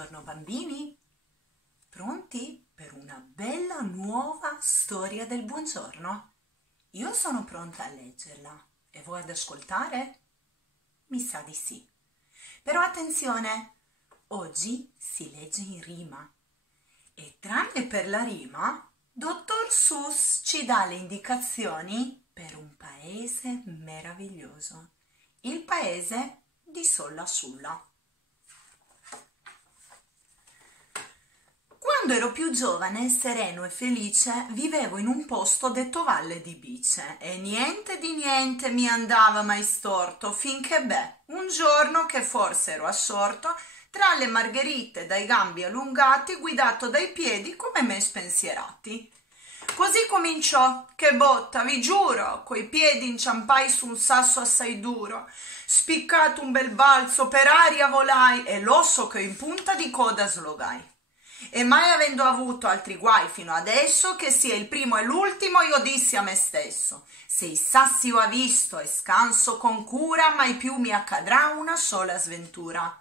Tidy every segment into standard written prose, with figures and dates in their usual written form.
Buongiorno bambini, pronti per una bella nuova storia del buongiorno? Io sono pronta a leggerla e voi ad ascoltare? Mi sa di sì. Però attenzione, oggi si legge in rima e tranne per la rima, Dottor Seuss ci dà le indicazioni per un paese meraviglioso, il paese di Solla Sulla. Quando ero più giovane, sereno e felice, vivevo in un posto detto Valle di Bice e niente di niente mi andava mai storto, finché un giorno che forse ero assorto tra le margherite dai gambi allungati, guidato dai piedi come me spensierati. Così cominciò, che botta, vi giuro, coi piedi inciampai su un sasso assai duro, spiccato un bel balzo, per aria volai e l'osso che in punta di coda slogai. E mai avendo avuto altri guai fino adesso, che sia il primo e l'ultimo, io dissi a me stesso: se i sassi ho visto e scanso con cura, mai più mi accadrà una sola sventura.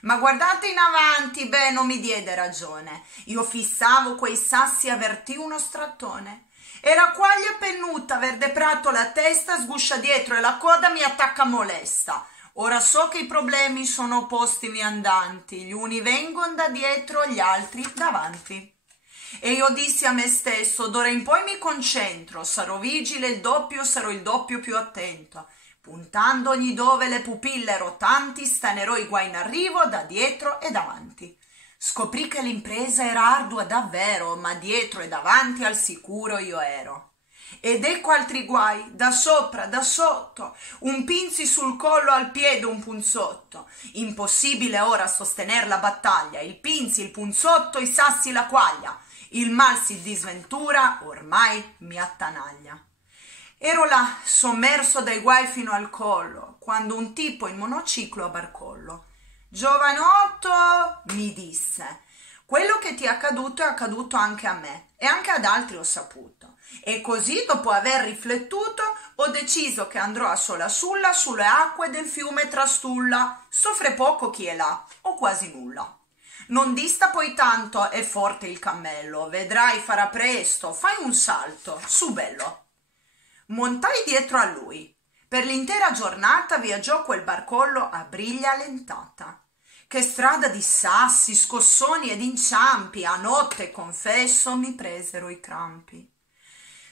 Ma guardate in avanti, non mi diede ragione. Io fissavo quei sassi e avvertì uno strattone. Era quaglia pennuta, verde prato la testa, sguscia dietro e la coda mi attacca molesta. Ora so che i problemi sono opposti viandanti, gli uni vengono da dietro, gli altri davanti. E io dissi a me stesso: d'ora in poi mi concentro, sarò vigile il doppio, sarò il doppio più attento. Puntando ogni dove le pupille rotanti, stanerò i guai in arrivo da dietro e davanti. Scoprì che l'impresa era ardua davvero, ma dietro e davanti al sicuro io ero. Ed ecco altri guai, da sopra, da sotto, un pinzi sul collo, al piede un punzotto. Impossibile ora sostener la battaglia, il pinzi, il punzotto, i sassi, la quaglia. Il mal si disventura, ormai mi attanaglia. Ero là, sommerso dai guai fino al collo, quando un tipo in monociclo a barcollo. «Giovanotto», mi disse, «quello che ti è accaduto anche a me, e anche ad altri ho saputo. E così, dopo aver riflettuto, ho deciso che andrò a Sola Sulla sulle acque del fiume Trastulla. Soffre poco chi è là, o quasi nulla. Non dista poi tanto, è forte il cammello, vedrai farà presto, fai un salto, su bello». Montai dietro a lui. Per l'intera giornata viaggiò quel barcollo a briglia allentata. Che strada di sassi, scossoni ed inciampi, a notte, confesso, mi presero i crampi.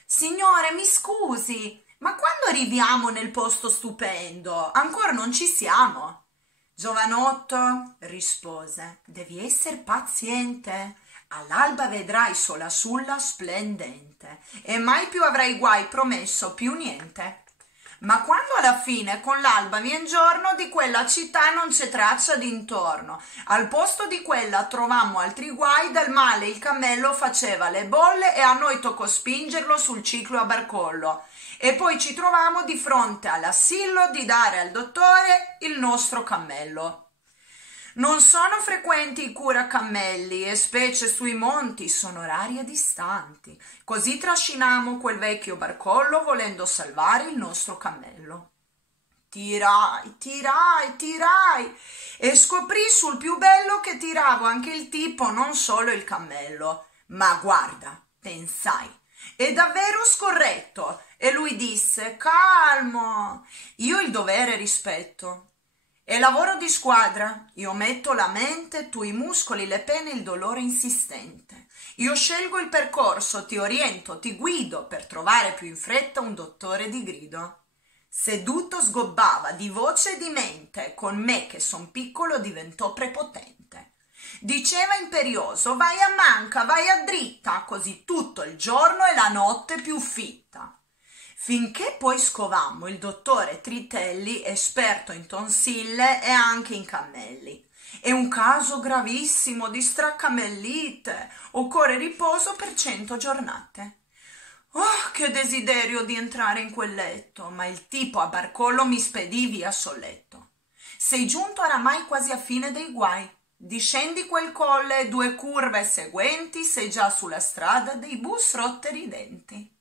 «Signore, mi scusi, ma quando arriviamo nel posto stupendo? Ancora non ci siamo». «Giovanotto», rispose, «devi essere paziente. All'alba vedrai Sola Sulla splendente e mai più avrai guai, promesso, più niente». Ma quando alla fine con l'alba vien giorno, di quella città non c'è traccia d'intorno. Al posto di quella trovammo altri guai, dal male il cammello faceva le bolle e a noi toccò spingerlo sul ciclo a barcollo. E poi ci trovammo di fronte all'assillo di dare al dottore il nostro cammello. Non sono frequenti i curacammelli e specie sui monti sono rari e distanti. Così trascinammo quel vecchio barcollo volendo salvare il nostro cammello. Tirai e scoprì sul più bello che tiravo anche il tipo, non solo il cammello. Ma guarda, pensai, è davvero scorretto. E lui disse: calmo, io il dovere rispetto. È lavoro di squadra, io metto la mente, tu i muscoli, le pene, il dolore insistente. Io scelgo il percorso, ti oriento, ti guido per trovare più in fretta un dottore di grido. Seduto sgobbava di voce e di mente, con me che son piccolo diventò prepotente. Diceva imperioso: vai a manca, vai a dritta, così tutto il giorno e la notte più fitta. Finché poi scovammo il dottore Tritelli, esperto in tonsille e anche in cammelli. È un caso gravissimo di stracamellite, occorre riposo per 100 giornate. Oh, che desiderio di entrare in quel letto, ma il tipo a barcollo mi spedì via solletto. Sei giunto oramai quasi a fine dei guai. Discendi quel colle, 2 curve seguenti, sei già sulla strada dei bus rotte ridenti.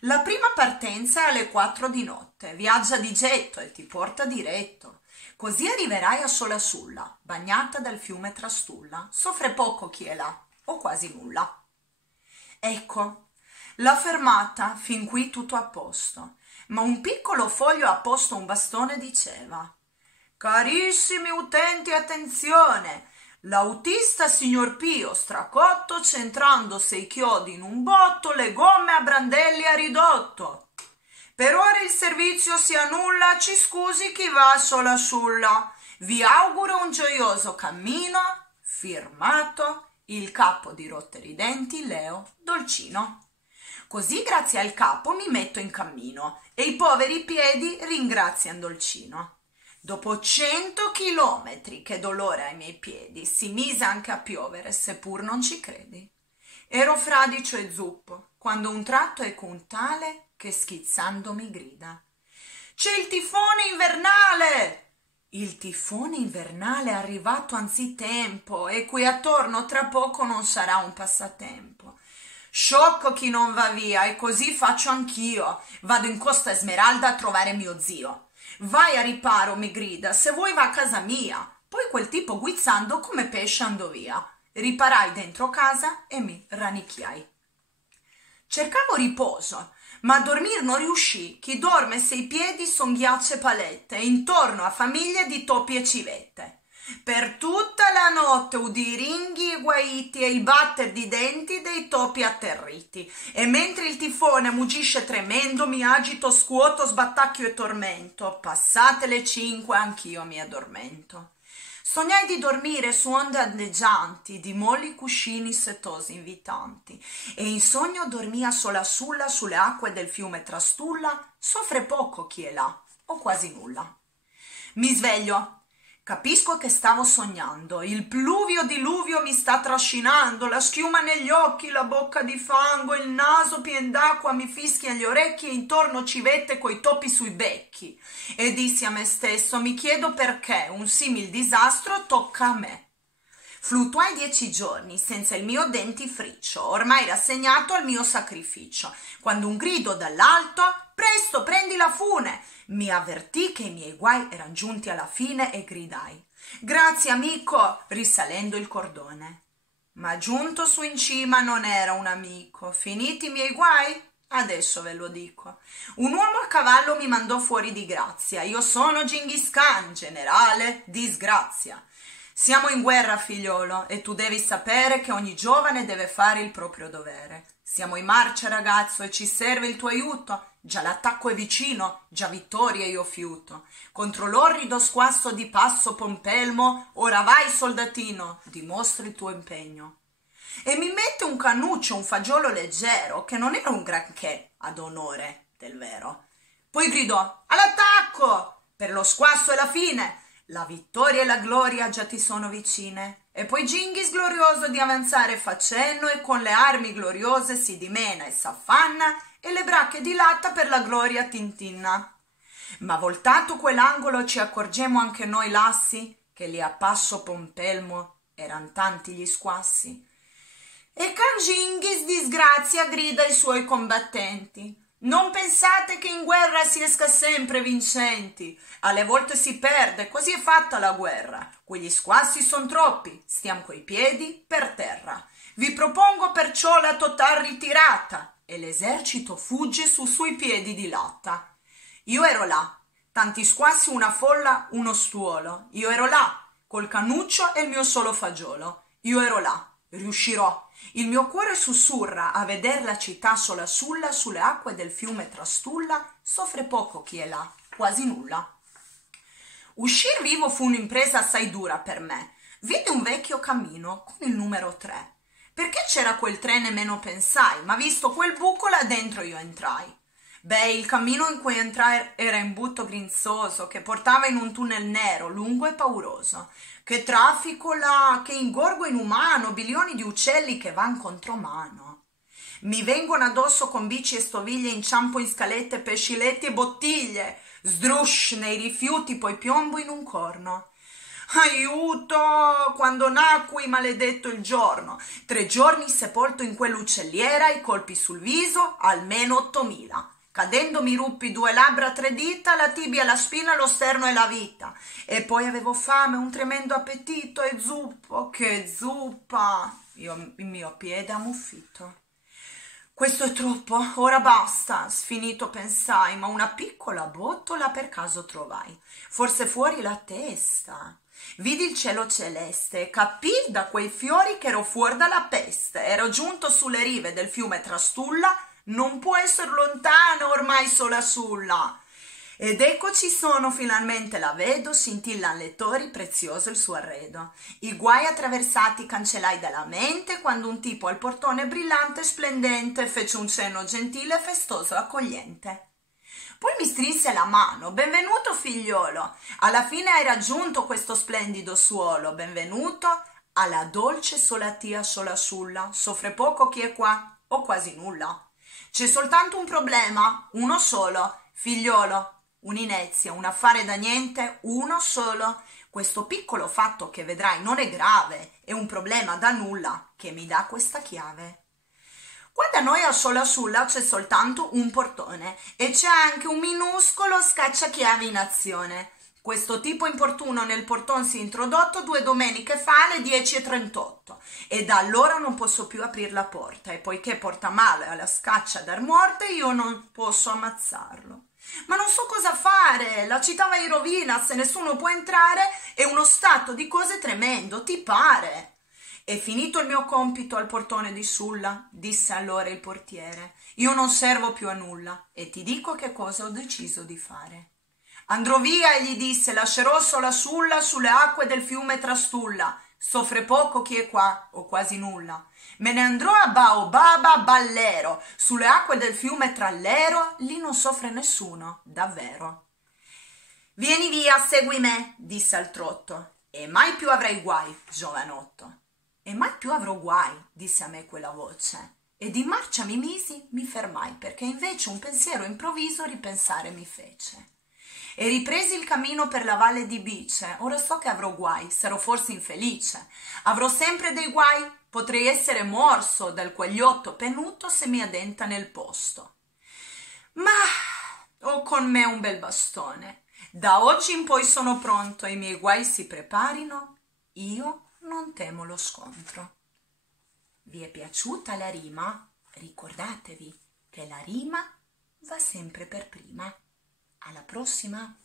La prima partenza è alle 4 di notte, viaggia di getto e ti porta diretto. Così arriverai a Solasulla, bagnata dal fiume Trastulla. Soffre poco chi è là, o quasi nulla. Ecco, la fermata, fin qui tutto a posto, ma un piccolo foglio apposto a un bastone diceva: «Carissimi utenti, attenzione! L'autista signor Pio Stracotto, centrando 6 chiodi in un botto, le gomme a brandelli ha ridotto. Per ora il servizio si annulla, ci scusi chi va Solasulla. Vi auguro un gioioso cammino. Firmato il capo di Rotte Ridenti, Leo Dolcino». Così grazie al capo mi metto in cammino e i poveri piedi ringraziano Dolcino. Dopo 100 chilometri, che dolore ai miei piedi, si mise anche a piovere, seppur non ci credi. Ero fradicio e zuppo, quando un tratto ecco un tale che schizzando mi grida: «C'è il tifone invernale!» Il tifone invernale è arrivato anzitempo e qui attorno tra poco non sarà un passatempo. Sciocco chi non va via, e così faccio anch'io. Vado in Costa Smeralda a trovare mio zio. «Vai a riparo», mi grida, «se vuoi va a casa mia». Poi quel tipo guizzando come pesce andò via. Riparai dentro casa e mi rannicchiai. Cercavo riposo, ma a dormir non riuscì. Chi dorme 6 piedi son ghiacce e palette, e intorno a famiglie di topi e civette. Per tutta la notte udì i ringhi e guaiti e il batter di denti dei topi atterriti, e mentre il tifone muggisce tremendo mi agito, scuoto, sbattacchio e tormento. Passate le 5 anch'io mi addormento. Sognai di dormire su onde ondeggianti, di molli cuscini setosi invitanti, e in sogno dormia Solasulla sulle acque del fiume Trastulla. Soffre poco chi è là, o quasi nulla. Mi sveglio. Capisco che stavo sognando, il pluvio diluvio mi sta trascinando, la schiuma negli occhi, la bocca di fango, il naso pien d'acqua mi fischia gli orecchi e intorno civette coi topi sui becchi. E dissi a me stesso: mi chiedo perché un simil disastro tocca a me. Fluttuai 10 giorni senza il mio dentifricio, ormai rassegnato al mio sacrificio, quando un grido dall'alto: «Presto, prendi la fune!» mi avvertì che i miei guai eran giunti alla fine e gridai: «Grazie amico», risalendo il cordone. Ma giunto su in cima non era un amico. Finiti i miei guai? Adesso ve lo dico. Un uomo a cavallo mi mandò fuori di grazia. Io sono Gengis Khan, generale disgrazia. Siamo in guerra, figliolo, e tu devi sapere che ogni giovane deve fare il proprio dovere. Siamo in marcia, ragazzo, e ci serve il tuo aiuto. Già l'attacco è vicino, già vittoria io fiuto. Contro l'orrido squasso di Passo Pompelmo, ora vai, soldatino, dimostri il tuo impegno. E mi mette un cannuccio, un fagiolo leggero, che non era un granché, ad onore del vero. Poi gridò: «All'attacco! Per lo squasso è la fine! La vittoria e la gloria già ti sono vicine». E poi Gengis glorioso di avanzare fa cenno, e con le armi gloriose si dimena e s'affanna, e le bracche dilata per la gloria tintinna. Ma voltato quell'angolo ci accorgemo anche noi lassi che lì a Passo Pompelmo eran tanti gli squassi. E Khan Gengis disgrazia grida ai suoi combattenti: «Non pensate che in guerra si esca sempre vincenti. Alle volte si perde, così è fatta la guerra. Quegli squassi son troppi, stiamo coi piedi per terra. Vi propongo perciò la total ritirata». E l'esercito fugge su sui piedi di latta. Io ero là, tanti squassi, una folla, uno stuolo. Io ero là, col cannuccio e il mio solo fagiolo. Io ero là, riuscirò. Il mio cuore sussurra a veder la città Solasulla sulle acque del fiume Trastulla. Soffre poco chi è là, quasi nulla. Uscir vivo fu un'impresa assai dura per me. Vidi un vecchio cammino con il numero 3. Perché c'era quel 3 nemmeno pensai, ma visto quel buco là dentro io entrai. Beh, il cammino in cui entrai era imbutto grinzoso, che portava in un tunnel nero, lungo e pauroso. Che traffico là, che ingorgo inumano, bilioni di uccelli che van contromano. Mi vengono addosso con bici e stoviglie, inciampo in scalette, pesciletti e bottiglie. Sdrush nei rifiuti, poi piombo in un corno. Aiuto! Quando nacqui, maledetto il giorno. 3 giorni sepolto in quell'uccelliera, i colpi sul viso, almeno 8000. Cadendo mi ruppi 2 labbra, 3 dita, la tibia, la spina, lo sterno e la vita. E poi avevo fame, un tremendo appetito e zuppo, che zuppa! Io il mio piede ammuffito. Questo è troppo, ora basta, sfinito pensai, ma una piccola botola per caso trovai, forse fuori la testa. Vidi il cielo celeste e capii da quei fiori che ero fuori dalla peste. Ero giunto sulle rive del fiume Trastulla, non può essere lontano ormai sola sulla. Ed eccoci sono, finalmente la vedo, scintillan le torri, prezioso il suo arredo. I guai attraversati cancellai dalla mente, quando un tipo al portone brillante e splendente fece un cenno gentile, festoso e accogliente. Poi mi strinse la mano, benvenuto figliolo, alla fine hai raggiunto questo splendido suolo, benvenuto alla dolce solatia sola sulla, soffre poco chi è qua, o quasi nulla. C'è soltanto un problema, uno solo, figliolo, un'inezia, un affare da niente, uno solo. Questo piccolo fatto che vedrai non è grave, è un problema da nulla che mi dà questa chiave. Qua da noi a Sola Sulla c'è soltanto un portone e c'è anche un minuscolo scacciachiavi in azione. Questo tipo importuno nel portone si è introdotto 2 domeniche fa alle 10:38 e da allora non posso più aprire la porta e poiché porta male alla scaccia dar morte io non posso ammazzarlo. Ma non so cosa fare, la città va in rovina, se nessuno può entrare, è uno stato di cose tremendo, ti pare? È finito il mio compito al portone di Sulla, disse allora il portiere. Io non servo più a nulla e ti dico che cosa ho deciso di fare. Andrò via, e gli disse, lascerò Sola Sulla sulle acque del fiume Trastulla. Soffre poco chi è qua, o quasi nulla. Me ne andrò a Baobaba Ballero, sulle acque del fiume Trallero, lì non soffre nessuno, davvero. Vieni via, segui me, disse al trotto, e mai più avrai guai, giovanotto. E mai più avrò guai, disse a me quella voce, ed in marcia mi misi, mi fermai, perché invece un pensiero improvviso ripensare mi fece. E ripresi il cammino per la valle di Bice, ora so che avrò guai, sarò forse infelice, avrò sempre dei guai, potrei essere morso dal quagliotto penuto se mi addenta nel posto. Ma ho con me un bel bastone, da oggi in poi sono pronto, i miei guai si preparino, io non temo lo scontro. Vi è piaciuta la rima? Ricordatevi che la rima va sempre per prima. Alla prossima!